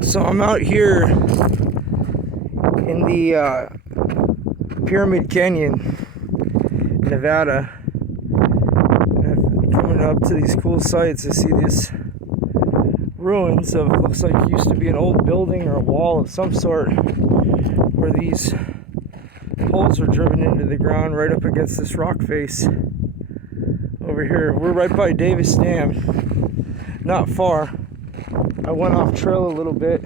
So I'm out here in the Pyramid Canyon, Nevada, and I'm coming up to these cool sites. I see these ruins of, looks like it used to be an old building or a wall of some sort, where these poles were driven into the ground right up against this rock face over here. We're right by Davis Dam, not far. I went off trail a little bit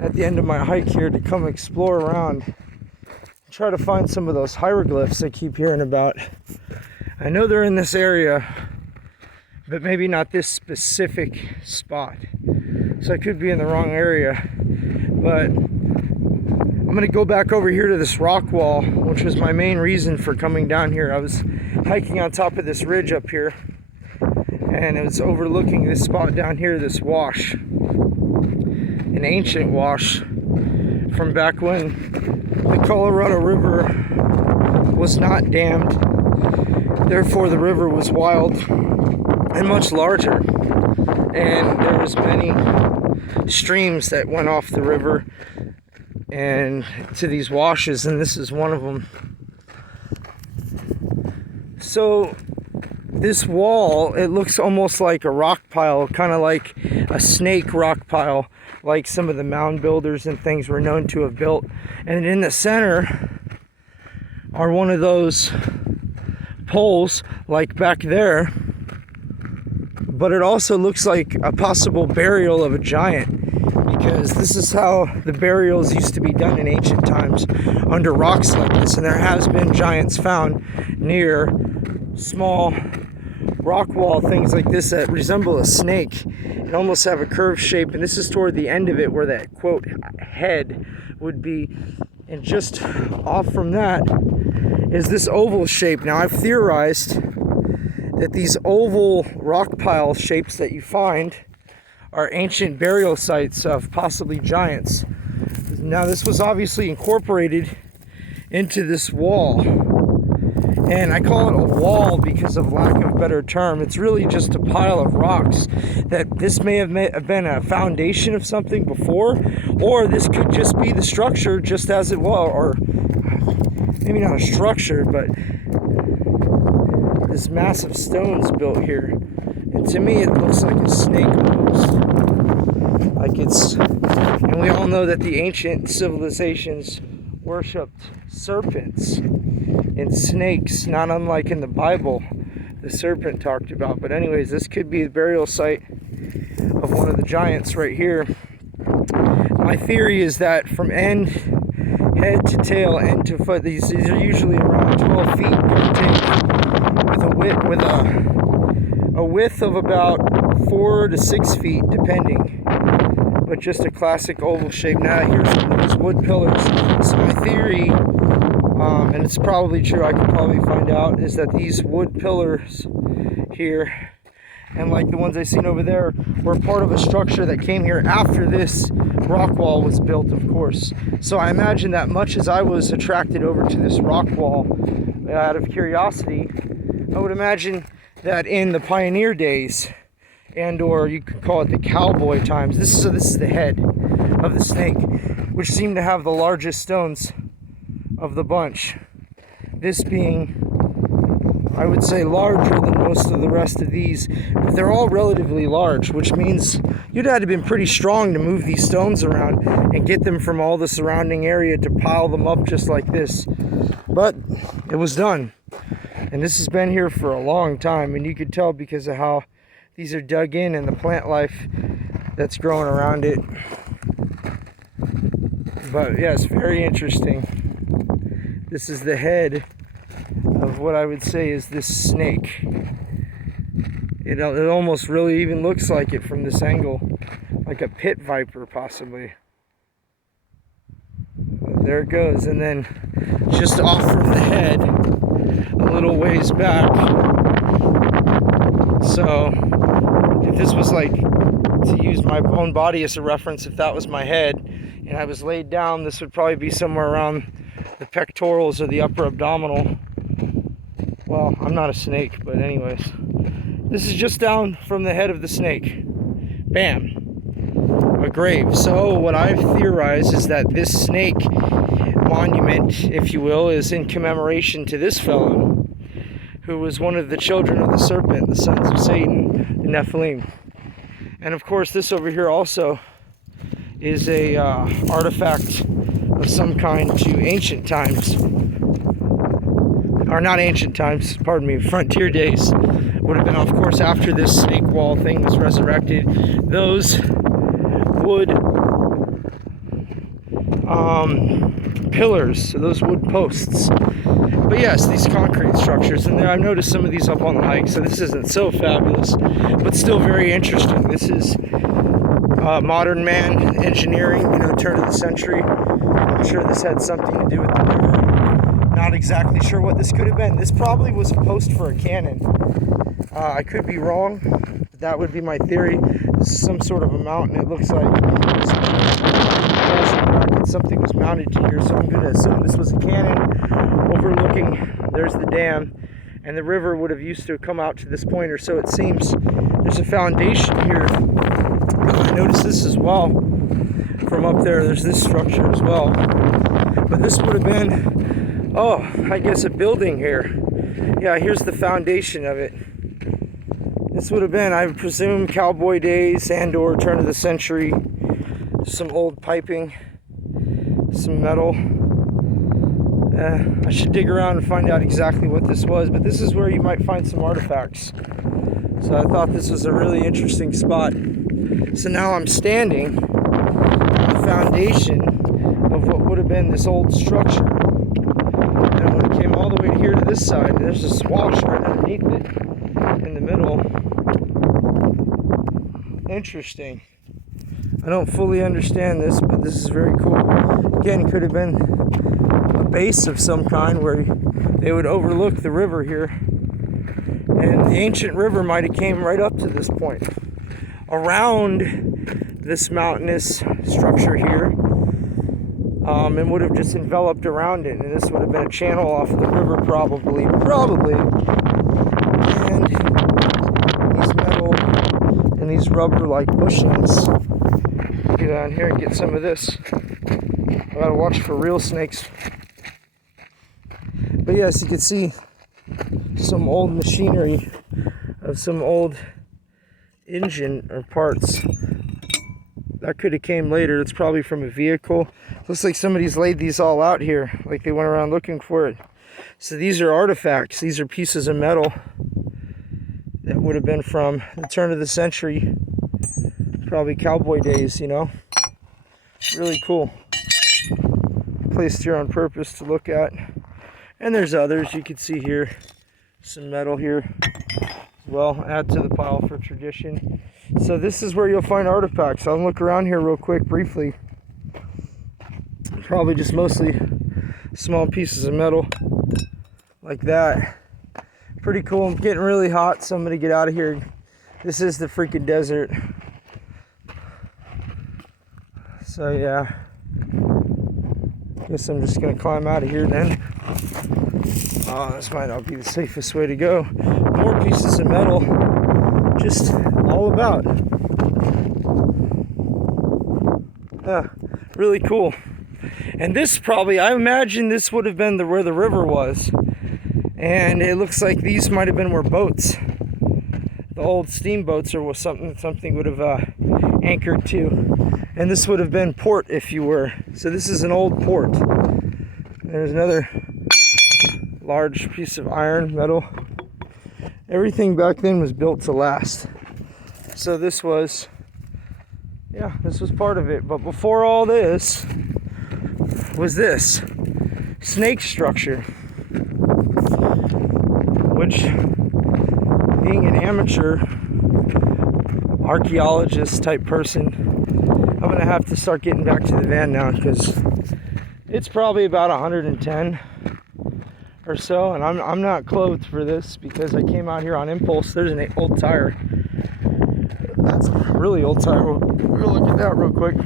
at the end of my hike here to come explore around, try to find some of those hieroglyphs I keep hearing about. I know they're in this area, but maybe not this specific spot. So I could be in the wrong area, but I'm gonna go back over here to this rock wall, which was my main reason for coming down here. I was hiking on top of this ridge up here, and it was overlooking this spot down here, this wash, an ancient wash from back when the Colorado River was not dammed. Therefore, the river was wild and much larger, and there was many streams that went off the river and to these washes, and this is one of them. So this wall, it looks almost like a rock pile, kind of like a snake rock pile, like some of the mound builders and things were known to have built. And in the center are one of those poles, like back there, but it also looks like a possible burial of a giant, because this is how the burials used to be done in ancient times, under rocks like this. And there has been giants found near small rock wall things like this that resemble a snake and almost have a curved shape. And this is toward the end of it where that quote head would be, and just off from that is this oval shape. Now, I've theorized that these oval rock pile shapes that you find are ancient burial sites of possibly giants. Now, this was obviously incorporated into this wall, and I call it a wall because of lack of a better term. It's really just a pile of rocks that this may have been a foundation of something before, or this could just be the structure just as it was, or maybe not a structure, but this massive stone's built here. And to me, it looks like a snake almost. Like it's, and we all know that the ancient civilizations worshipped serpents and snakes, not unlike in the Bible the serpent talked about. But anyways, this could be the burial site of one of the giants right here. My theory is that from head to tail, end to foot, these are usually around 12 feet, give or take, with a width of about 4 to 6 feet, depending. But just a classic oval shape. Now, here's one of these wood pillars. So my theory, and it's probably true, I could probably find out, is that these wood pillars here, and like the ones I seen over there, were part of a structure that came here after this rock wall was built, of course. So I imagine that much as I was attracted over to this rock wall out of curiosity, I would imagine that in the pioneer days, and or you could call it the cowboy times, this is the head of the snake, which seemed to have the largest stones of the bunch. This being, I would say, larger than most of the rest of these, but they're all relatively large, which means you'd have to been pretty strong to move these stones around and get them from all the surrounding area to pile them up just like this. But it was done, and this has been here for a long time, and you could tell because of how these are dug in and the plant life that's growing around it. But yeah, it's very interesting. This is the head of what I would say is this snake. It almost really even looks like it from this angle, like a pit viper possibly. But there it goes, and then just off from the head, a little ways back. So if this was like, to use my own body as a reference, if that was my head and I was laid down, this would probably be somewhere around the pectorals or the upper abdominal. Well, I'm not a snake, but anyways, this is just down from the head of the snake. Bam. a grave. So what I've theorized is that this snake monument, if you will, is in commemoration to this fellow, who was one of the children of the serpent, the sons of Satan, the Nephilim. And of course, this over here also is a artifact of some kind to ancient times. Or not ancient times, pardon me, frontier days. Would have been, of course, after this snake wall thing was resurrected. Those wood pillars, so those wood posts. But yes, these concrete structures, and I've noticed some of these up on the hike, so this isn't so fabulous, but still very interesting. This is modern man engineering, turn of the century. I'm sure this had something to do with the river. Not exactly sure what this could have been. This probably was a post for a cannon. I could be wrong, but that would be my theory. This is some sort of a mountain. It looks like something was mounted to here, so I'm going to assume this was a cannon overlooking. There's the dam, and the river would have used to come out to this point, or so it seems. There's a foundation here. I noticed this as well. From up there, there's this structure as well. But this would have been, I guess a building here. Yeah, here's the foundation of it. This would have been, I presume, cowboy days and or turn of the century. Some old piping, some metal. I should dig around and find out exactly what this was, but this is where you might find some artifacts. So I thought this was a really interesting spot. So now I'm standing on the foundation of what would have been this old structure. And when it came all the way to here to this side, there's a swash right underneath it in the middle. Interesting. I don't fully understand this, but this is very cool. Again, could have been a base of some kind where they would overlook the river here. And the ancient river might have came right up to this point. Around this mountainous structure here, and would have just enveloped around it. And this would have been a channel off of the river probably. And these metal and these rubber-like bushings. Get down here and get some of this. I gotta watch for real snakes. But yes, you can see some old machinery of some old engine or parts. That could have came later. It's probably from a vehicle. Looks like somebody's laid these all out here, like they went around looking for it. So these are artifacts. These are pieces of metal that would have been from the turn of the century. Probably cowboy days, Really cool. Placed here on purpose to look at. And there's others you can see here. Some metal here as well. Add to the pile for tradition. So this is where you'll find artifacts. I'll look around here real quick briefly. Probably just mostly small pieces of metal like that. Pretty cool. I'm getting really hot, so I'm gonna get out of here. This is the freaking desert. So yeah, guess I'm just gonna climb out of here then. This might not be the safest way to go. More pieces of metal, just all about. Really cool. And this probably, I imagine this would have been where the river was. And it looks like these might have been where boats, the old steamboats or something would have anchored to. And this would have been port if you were. So this is an old port. There's another large piece of iron, metal. Everything back then was built to last. So this was part of it. But before all this was this snake structure, which, being an amateur archaeologist type person, I'm gonna have to start getting back to the van now because it's probably about 110 or so, and I'm not clothed for this because I came out here on impulse. There's an old tire. That's a really old tire. We'll look at that real quick.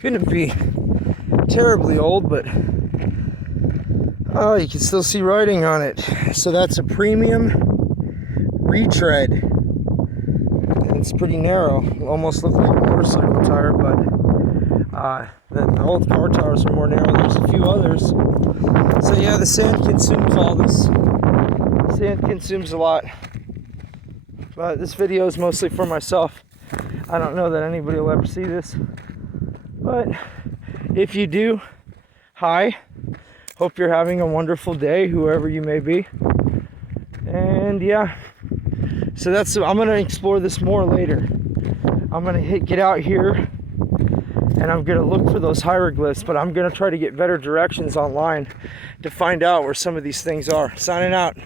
Couldn't be terribly old, but you can still see writing on it. So that's a premium retread. And it's pretty narrow. Almost looked like a motorcycle tire, but the old car tires are more narrow. There's a few others. So yeah, the sand consumes all this. Sand consumes a lot. But this video is mostly for myself. I don't know that anybody will ever see this. But if you do, hi. Hope you're having a wonderful day, whoever you may be. And yeah, so I'm gonna explore this more later. I'm gonna get out here and I'm gonna look for those hieroglyphs, but I'm gonna try to get better directions online to find out where some of these things are. Signing out.